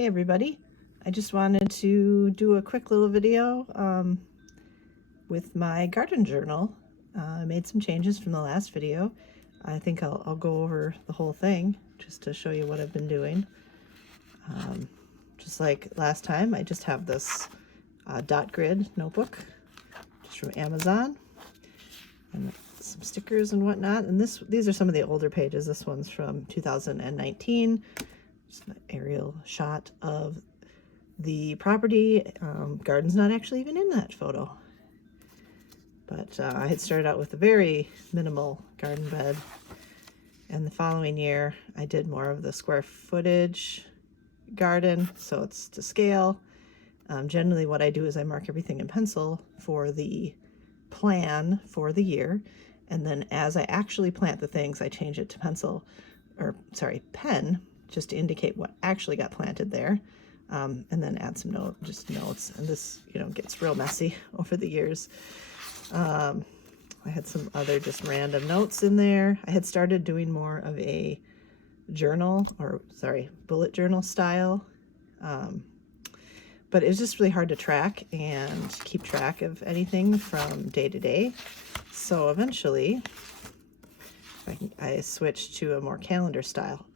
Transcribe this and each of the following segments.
Hey everybody, I just wanted to do a quick little video with my garden journal. I made some changes from the last video. I think I'll go over the whole thing just to show you what I've been doing. Just like last time, I just have this dot grid notebook just from Amazon and some stickers and whatnot. And these are some of the older pages. This one's from 2019. Just an aerial shot of the property. Garden's not actually even in that photo. But I had started out with a very minimal garden bed. And the following year, I did more of the square footage garden, so it's to scale. Generally what I do is I mark everything in pencil for the plan for the year. And then as I actually plant the things, I change it to pen, just to indicate what actually got planted there, and then add some notes. And this, gets real messy over the years. I had some other just random notes in there. I had started doing more of a bullet journal style, but it was just really hard to track and keep track of anything from day to day. So eventually, I switched to a more calendar style.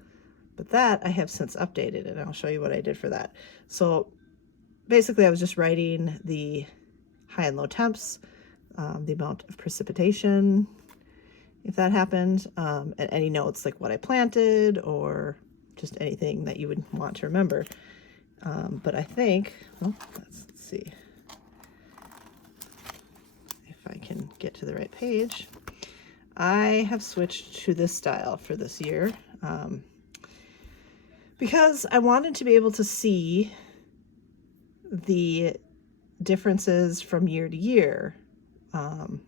But that I have since updated, and I'll show you what I did for that. So basically I was just writing the high and low temps, the amount of precipitation, if that happened, and any notes like what I planted or just anything that you would want to remember. But I think, let's see if I can get to the right page. I have switched to this style for this year. Because I wanted to be able to see the differences from year to year. And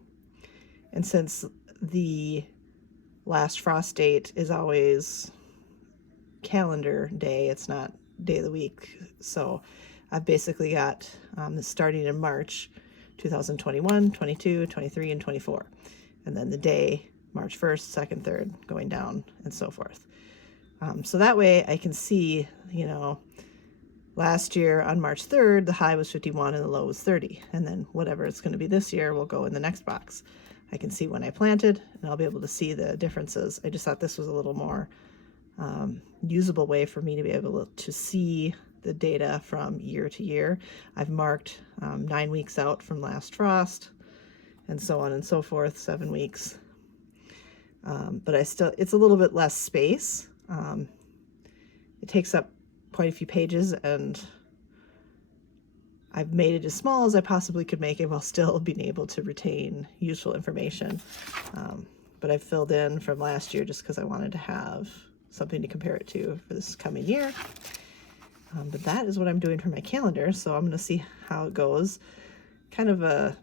since the last frost date is always calendar day, it's not day of the week. So I've basically got this starting in March 2021, 22, 23, and 24. And then the day, March 1st, 2nd, 3rd, going down and so forth. So that way I can see, last year on March 3rd, the high was 51 and the low was 30. And then whatever it's going to be this year will go in the next box. I can see when I planted, and I'll be able to see the differences. I just thought this was a little more usable way for me to be able to see the data from year to year. I've marked 9 weeks out from last frost and so on and so forth, 7 weeks. But it's a little bit less space. It takes up quite a few pages, and I've made it as small as I possibly could make it while still being able to retain useful information. But I've filled in from last year just because I wanted to have something to compare it to for this coming year. But that is what I'm doing for my calendar, so I'm going to see how it goes. Kind of a,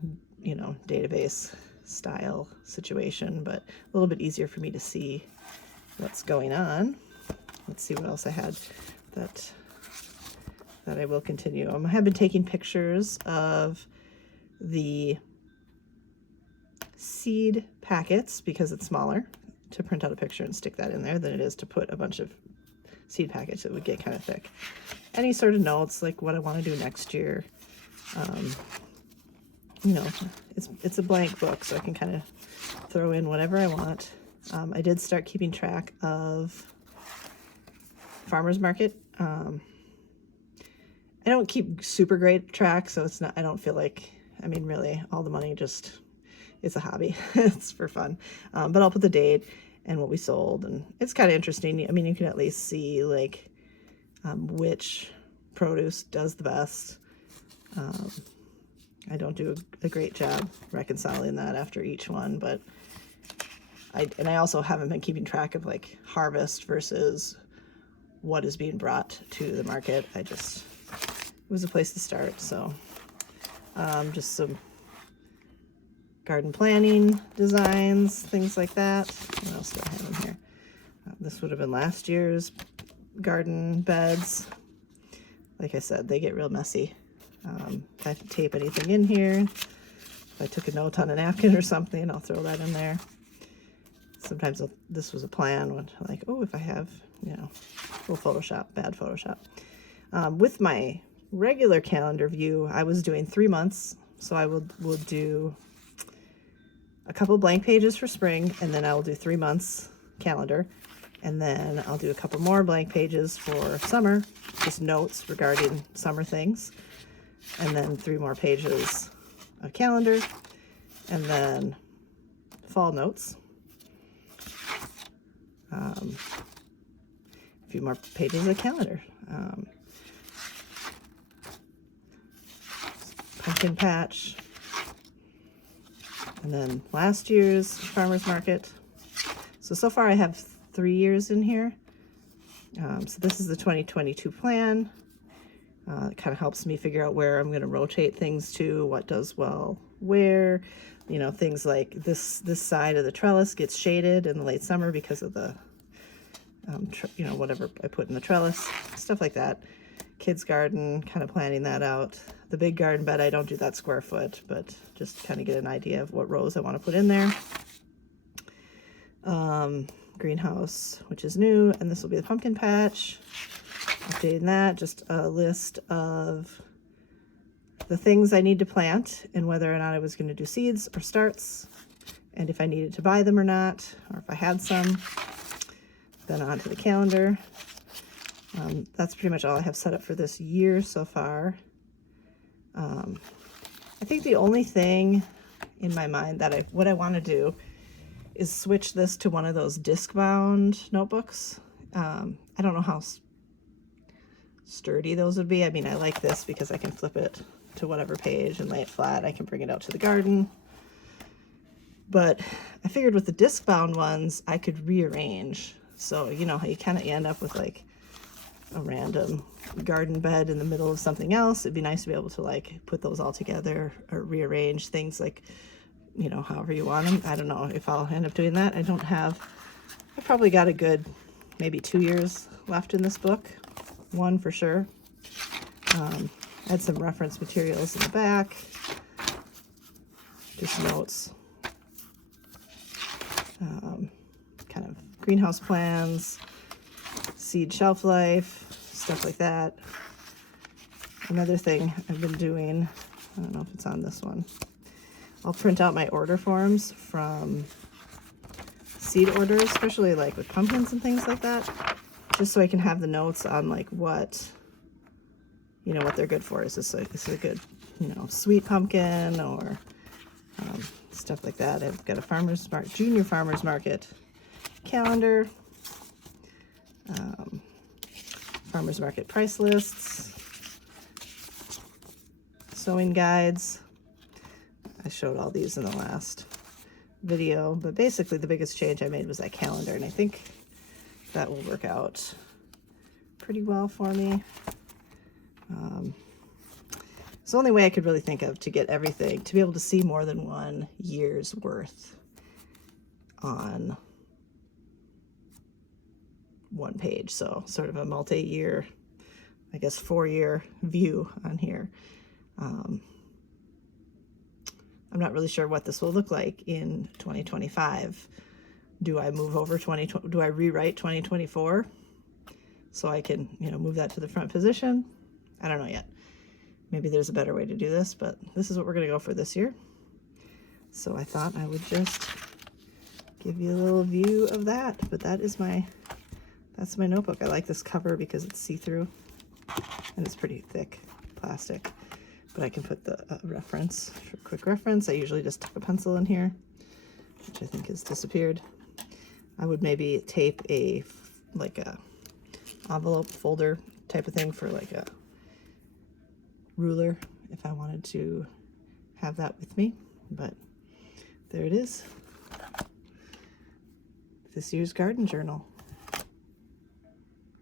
database style situation, but a little bit easier for me to see what's going on. Let's see what else I had that I will continue. I have been taking pictures of the seed packets because it's smaller to print out a picture and stick that in there than it is to put a bunch of seed packets. It would get kind of thick. Any sort of notes, like what I want to do next year. It's a blank book, so I can kind of throw in whatever I want. I did start keeping track of farmers market. I don't keep super great track, so I don't feel like, really all the money just is a hobby. It's for fun. But I'll put the date and what we sold, and it's kind of interesting. You can at least see which produce does the best. I don't do a great job reconciling that after each one, but I also haven't been keeping track of harvest versus what is being brought to the market. It was a place to start. So just some garden planning designs, things like that. What else do I have in here? This would have been last year's garden beds. Like I said, they get real messy. If I have to tape anything in here, if I took a note on a napkin or something, I'll throw that in there. Sometimes this was a plan when if I have, little Photoshop, bad Photoshop. With my regular calendar view, I was doing 3 months, so I will do a couple blank pages for spring, and then I will do 3 months calendar, and then I'll do a couple more blank pages for summer, just notes regarding summer things, and then 3 more pages of calendar, and then fall notes. A few more pages of calendar. Pumpkin patch. And then last year's farmer's market. So far I have 3 years in here. So this is the 2022 plan. It kind of helps me figure out where I'm going to rotate things to, what does well where. You know, things like this side of the trellis gets shaded in the late summer because of the, you know, whatever I put in the trellis, stuff like that. Kids garden, kind of planning that out. The big garden bed, I don't do that square foot, but just kind of get an idea of what rows I want to put in there. Greenhouse, which is new, and this will be the pumpkin patch. Updating that, just a list of the things I need to plant and whether or not I was going to do seeds or starts, and if I needed to buy them or not, or if I had some. Then on to the calendar. That's pretty much all I have set up for this year so far. I think the only thing in my mind that what I want to do is switch this to one of those disc-bound notebooks. I don't know how sturdy those would be. I mean, I like this because I can flip it to whatever page and lay it flat. I can bring it out to the garden. But I figured with the disc-bound ones, I could rearrange. So, you know how you kind of end up with like a random garden bed in the middle of something else. It'd be nice to be able to like put those all together or rearrange things like, you know, however you want them. I don't know if I'll end up doing that. I've probably got a good maybe 2 years left in this book. 1 for sure. I had some reference materials in the back. Just notes. Kind of greenhouse plans, seed shelf life, stuff like that. Another thing I've been doing, I don't know if it's on this one, I'll print out my order forms from seed orders, especially like with pumpkins and things like that, just so I can have the notes on like what, you know, what they're good for. Is this a good, you know, sweet pumpkin or stuff like that. I've got a junior farmer's market calendar, farmer's market price lists, sewing guides. I showed all these in the last video, but basically the biggest change I made was that calendar, and I think that will work out pretty well for me. It's the only way I could really think of to get everything, to be able to see more than 1 year's worth on one page. So sort of a multi-year, I guess 4-year view on here. I'm not really sure what this will look like in 2025. Do I move over do I rewrite 2024 so I can, you know, move that to the front position? I don't know yet. Maybe there's a better way to do this, but this is what we're going to go for this year. So I thought I would just give you a little view of that. But that's my notebook. I like this cover because it's see-through and it's pretty thick plastic. But I can put the reference for quick reference. I usually just tuck a pencil in here, which I think has disappeared. I would maybe tape like a envelope folder type of thing for like a ruler if I wanted to have that with me. But there it is. This year's garden journal.